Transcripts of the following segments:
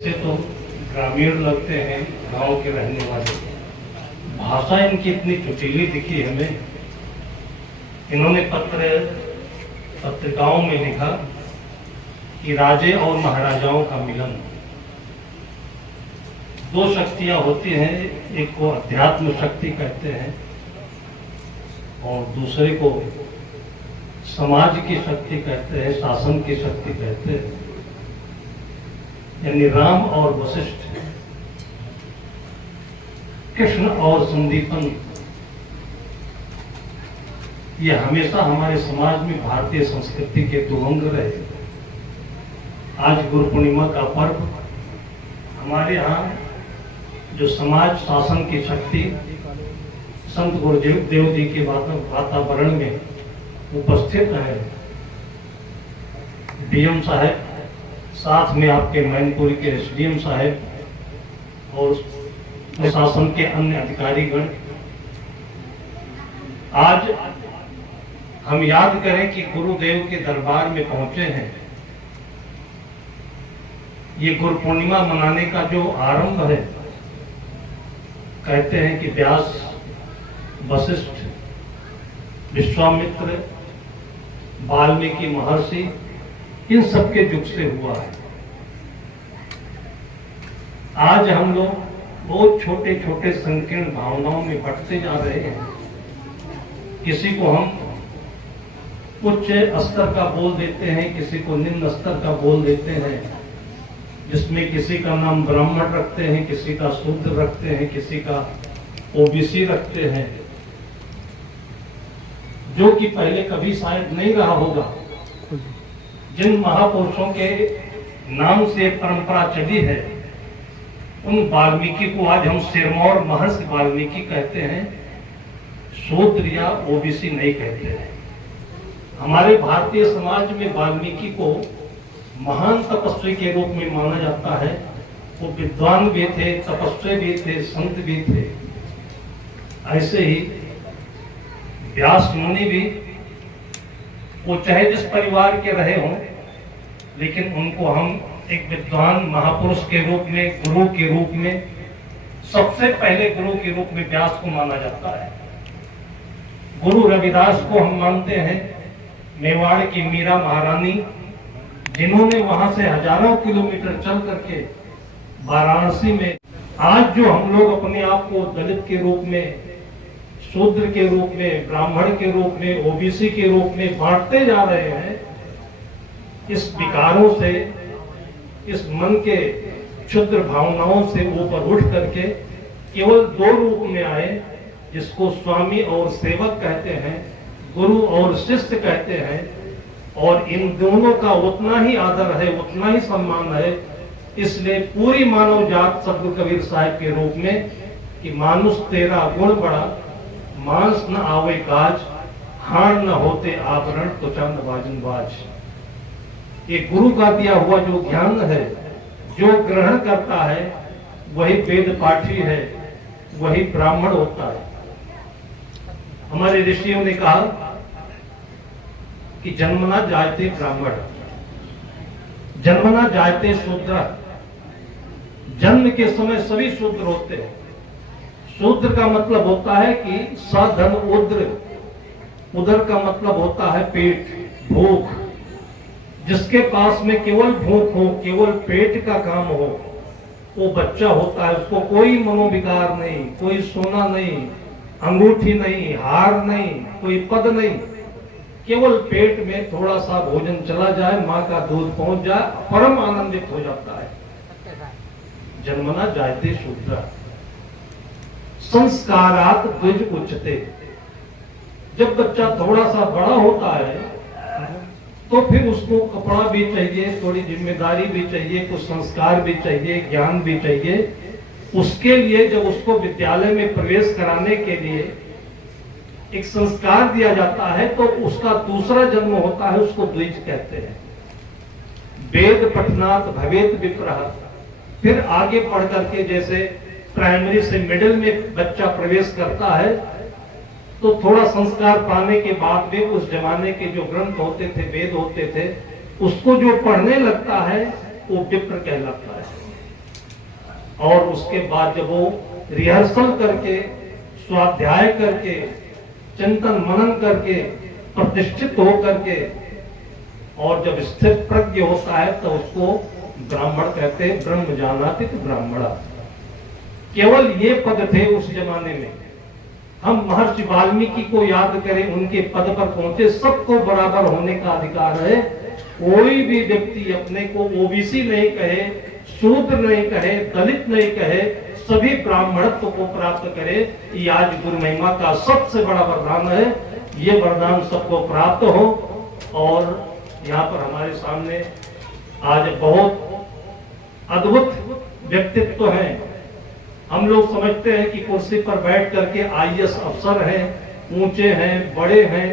से तो ग्रामीण लगते हैं, गांव के रहने वाले। भाषा इनकी इतनी चुटीली दिखी हमें। इन्होंने पत्रिकाओं में लिखा कि राजे और महाराजाओं का मिलन। दो शक्तियां होती हैं, एक को अध्यात्म शक्ति कहते हैं और दूसरे को समाज की शक्ति कहते हैं, शासन की शक्ति कहते हैं। यानी राम और वशिष्ठ, कृष्ण और संदीपन, ये हमेशा हमारे समाज में भारतीय संस्कृति के दो अंग रहे। आज गुरु पूर्णिमा का पर्व हमारे यहाँ जो समाज शासन की शक्ति संत गुरुदेव जी के वातावरण में उपस्थित है। डीएम साहब, साथ में आपके मैनपुरी के एसडीएम साहब और प्रशासन के अन्य अधिकारीगण, आज हम याद करें कि गुरुदेव के दरबार में पहुंचे हैं। ये गुरु पूर्णिमा मनाने का जो आरंभ है, कहते हैं कि व्यास, वशिष्ठ, विश्वामित्र, वाल्मीकि महर्षि, इन सबके युग से हुआ है। आज हम लोग बहुत छोटे छोटे संकीर्ण भावनाओं में बढ़ते जा रहे हैं। किसी को हम उच्च स्तर का बोल देते हैं, किसी को निम्न स्तर का बोल देते हैं, जिसमें किसी का नाम ब्राह्मण रखते हैं, किसी का शूद्र रखते हैं, किसी का ओबीसी रखते हैं, जो कि पहले कभी शायद नहीं रहा होगा। जिन महापुरुषों के नाम से परंपरा चली है, उन वाल्मीकि को आज हम सिरमौर महर्षि वाल्मीकि कहते हैं, शूद्र या ओबीसी नहीं कहते हैं। हमारे भारतीय समाज में वाल्मीकि को महान तपस्वी के रूप में माना जाता है। वो विद्वान भी थे, तपस्वी भी थे, संत भी थे। ऐसे ही व्यास मुनि भी, वो चाहे जिस परिवार के रहे हों, लेकिन उनको हम एक विद्वान महापुरुष के रूप में, गुरु के रूप में, सबसे पहले गुरु के रूप में व्यास को माना जाता है। गुरु रविदास को हम मानते हैं, मेवाड़ की मीरा महारानी, जिन्होंने वहां से हजारों किलोमीटर चल करके वाराणसी में, आज जो हम लोग अपने आप को दलित के रूप में, शूद्र के रूप में, ब्राह्मण के रूप में, ओबीसी के रूप में बांटते जा रहे हैं, इस विकारों से, इस मन के क्षुद्र भावनाओं से ऊपर उठ करके केवल दो रूप में आए, जिसको स्वामी और सेवक कहते हैं, गुरु और शिष्य कहते हैं। और इन दोनों का उतना ही आदर है, उतना ही सम्मान है। इसलिए पूरी मानव जात सद्गुरु कबीर साहब के रूप में कि मानुष तेरा गुण बड़ा, मांस न आवे काज, हार न होते आवरण, त्वचा न बाजन बाज। ये गुरु का दिया हुआ जो ज्ञान है, जो ग्रहण करता है, वही वेद पाठी है, वही ब्राह्मण होता है। हमारे ऋषियों ने कहा कि जन्मना जायते ब्राह्मण, जन्मना जायते शूद्र। जन्म के समय सभी शूद्र होते हैं। शूद्र का मतलब होता है कि सधन उद्र, उदर का मतलब होता है पेट, भूख। जिसके पास में केवल भूख हो, केवल पेट का काम हो, वो बच्चा होता है। उसको कोई मनोविकार नहीं, कोई सोना नहीं, अंगूठी नहीं, हार नहीं, कोई पद नहीं, केवल पेट में थोड़ा सा भोजन चला जाए, माँ का दूध पहुंच जाए, परम आनंदित हो जाता है। जन्मना जायते शूद्र, संस्कारात द्विज उच्चते। जब बच्चा थोड़ा सा बड़ा होता है, तो फिर उसको कपड़ा भी चाहिए, थोड़ी जिम्मेदारी भी चाहिए, कुछ संस्कार भी चाहिए, ज्ञान भी चाहिए। उसके लिए जब उसको विद्यालय में प्रवेश कराने के लिए एक संस्कार दिया जाता है, तो उसका दूसरा जन्म होता है, उसको द्विज कहते हैं। वेद पठनात् भवेत् विप्रः। फिर आगे पढ़ करके, जैसे प्राइमरी से मिडिल में बच्चा प्रवेश करता है, तो थोड़ा संस्कार पाने के बाद में उस जमाने के जो ग्रंथ होते थे, वेद होते थे, उसको जो पढ़ने लगता है, वो विप्र कहलाता है। और उसके बाद जब वो रिहर्सल करके, स्वाध्याय करके, चिंतन मनन करके, प्रतिष्ठित हो करके और जब स्थिर प्रज्ञ होता है तो उसको ब्राह्मण कहते हैं। ब्रह्म जानाति तो ब्राह्मणा। केवल ये पद थे उस जमाने में। हम महर्षि वाल्मीकि को याद करें, उनके पद पर पहुंचे। सबको बराबर होने का अधिकार है। कोई भी व्यक्ति अपने को ओबीसी नहीं कहे, शूद्र नहीं कहे, दलित नहीं कहे, सभी ब्राह्मणत्व को प्राप्त करे। ये आज गुरु महिमा का सबसे बड़ा वरदान है। ये वरदान सबको प्राप्त हो। और यहाँ पर हमारे सामने आज बहुत अद्भुत व्यक्तित्व हैं। हम लोग समझते हैं कि कुर्सी पर बैठ करके आईएएस अफसर हैं, ऊंचे हैं, बड़े हैं,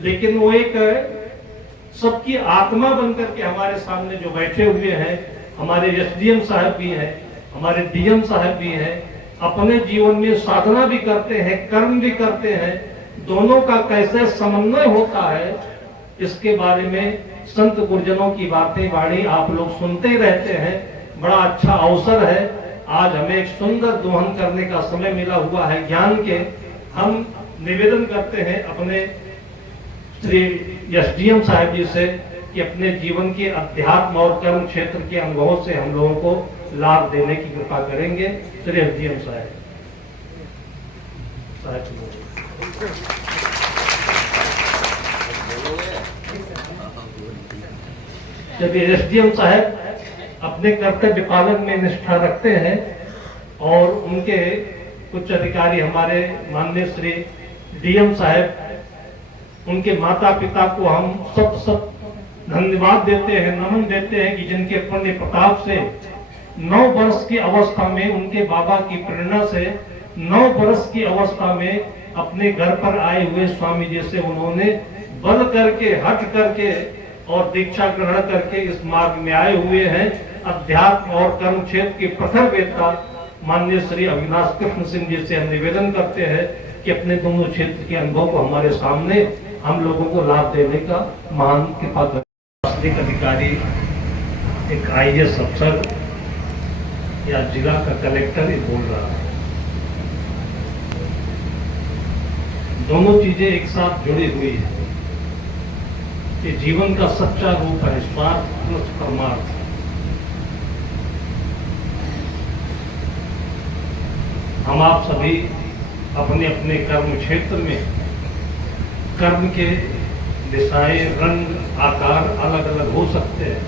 लेकिन वो एक सबकी आत्मा बनकर के हमारे सामने जो बैठे हुए हैं। हमारे एसडीएम साहब भी हैं, हमारे डीएम साहब भी हैं, अपने जीवन में साधना भी करते हैं, कर्म भी करते हैं। दोनों का कैसे समन्वय होता है, इसके बारे में संत गुरुजनों की बातें वाणी आप लोग सुनते रहते हैं। बड़ा अच्छा अवसर है। आज हमें एक सुंदर दोहन करने का समय मिला हुआ है ज्ञान के। हम निवेदन करते हैं अपने श्री एसडीएम साहब जी से कि अपने जीवन के अध्यात्म और कर्म क्षेत्र के अनुभवों से हम लोगों को लाभ देने की कृपा करेंगे। श्री एसडीएम साहब। जब एसडीएम साहब अपने कर्तव्य पालन में निष्ठा रखते हैं और उनके कुछ अधिकारी हमारे माननीय श्री डीएम साहब, उनके माता पिता को हम सब धन्यवाद देते हैं, नमन देते हैं कि जिनके पुण्य प्रताप से 9 वर्ष की अवस्था में, उनके बाबा की प्रेरणा से 9 वर्ष की अवस्था में अपने घर पर आए हुए स्वामी जी से उन्होंने बल करके, हट करके और दीक्षा ग्रहण करके इस मार्ग में आए हुए हैं। अध्यात्म और कर्म क्षेत्र के प्रखर वेत्ता माननीय श्री अविनाश कृष्ण सिंह जी से हम निवेदन करते हैं कि अपने दोनों क्षेत्र के अनुभव को हमारे सामने हम लोगों को लाभ देने का महान कृपा करें। प्रशासनिक अधिकारी, एक आईएएस अफसर या जिला का कलेक्टर ही बोल रहा है। दोनों चीजें एक साथ जुड़ी हुई है। ये जीवन का सच्चा रूप है, स्वार्थ प्लस परमार्थ। हम आप सभी अपने अपने कर्म क्षेत्र में कर्म के दिशाएं, रंग, आकार अलग अलग हो सकते हैं।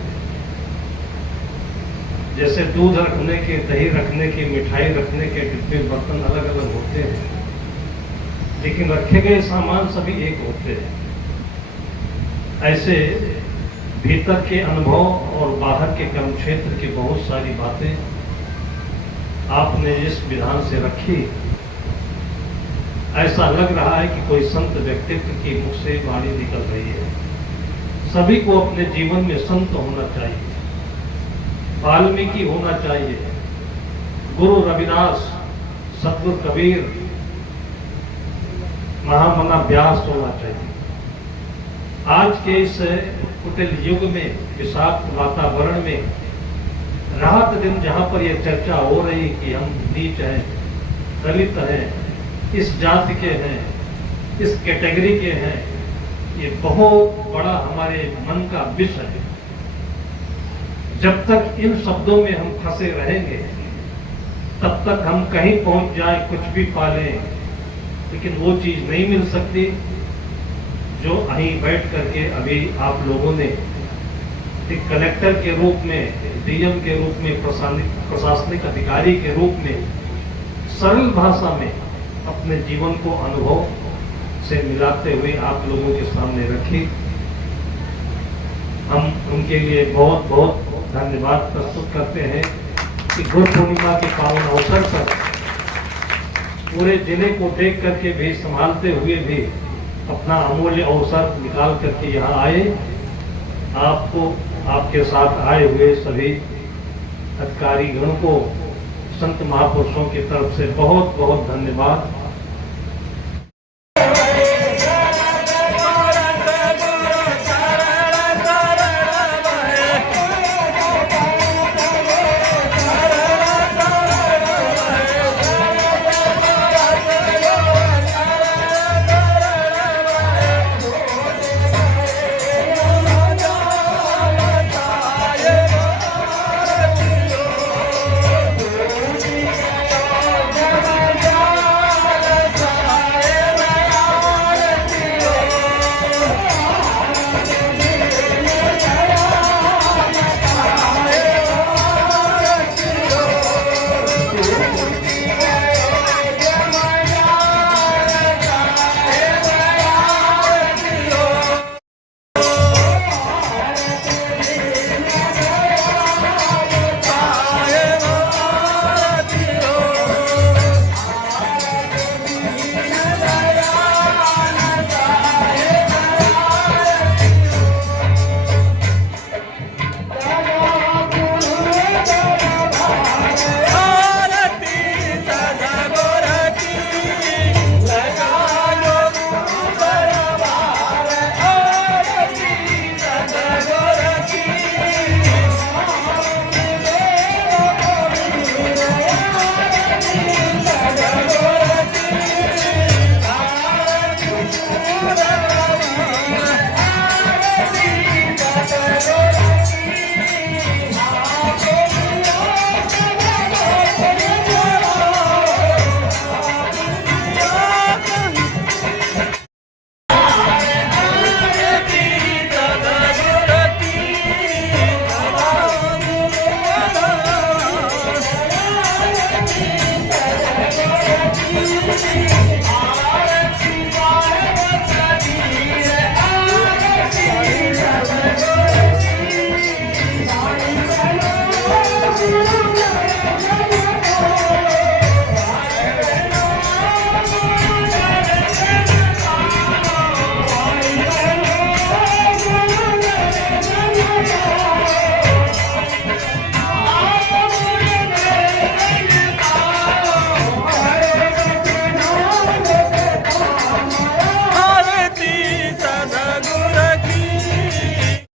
जैसे दूध रखने के, दही रखने के, मिठाई रखने के डिब्बे, बर्तन अलग अलग होते हैं, लेकिन रखे गए सामान सभी एक होते हैं। ऐसे भीतर के अनुभव और बाहर के कर्म क्षेत्र की बहुत सारी बातें आपने इस विधान से रखी। ऐसा लग रहा है कि कोई संत व्यक्तित्व की मुख से वाणी निकल रही है। सभी को अपने जीवन में संत होना चाहिए, वाल्मीकि होना चाहिए, गुरु रविदास, सतगुरु कबीर, महामना व्यास होना चाहिए। आज के इस कुटिल युग में, विषाक्त वातावरण में, रात दिन जहां पर यह चर्चा हो रही कि हम नीच हैं, दलित हैं, इस जाति के हैं, इस कैटेगरी के हैं, ये बहुत बड़ा हमारे मन का विषय है। जब तक इन शब्दों में हम फंसे रहेंगे तब तक हम कहीं पहुंच जाए, कुछ भी पालें, लेकिन वो चीज नहीं मिल सकती जो અહીં बैठ करके अभी आप लोगों ने एक कलेक्टर के रूप में, डीएम के रूप में, प्रशासनिक अधिकारी के रूप में सरल भाषा में अपने जीवन को अनुभव से मिलाते हुए आप लोगों के सामने रखी। हम उनके लिए बहुत बहुत धन्यवाद प्रस्तुत करते हैं कि गुरु पूर्णिमा के पावन अवसर पर पूरे जिले को देख करके भी, संभालते हुए भी अपना अमूल्य अवसर निकाल करके यहाँ आए। आपको, आपके साथ आए हुए सभी अधिकारी गण को संत महापुरुषों की तरफ से बहुत बहुत धन्यवाद।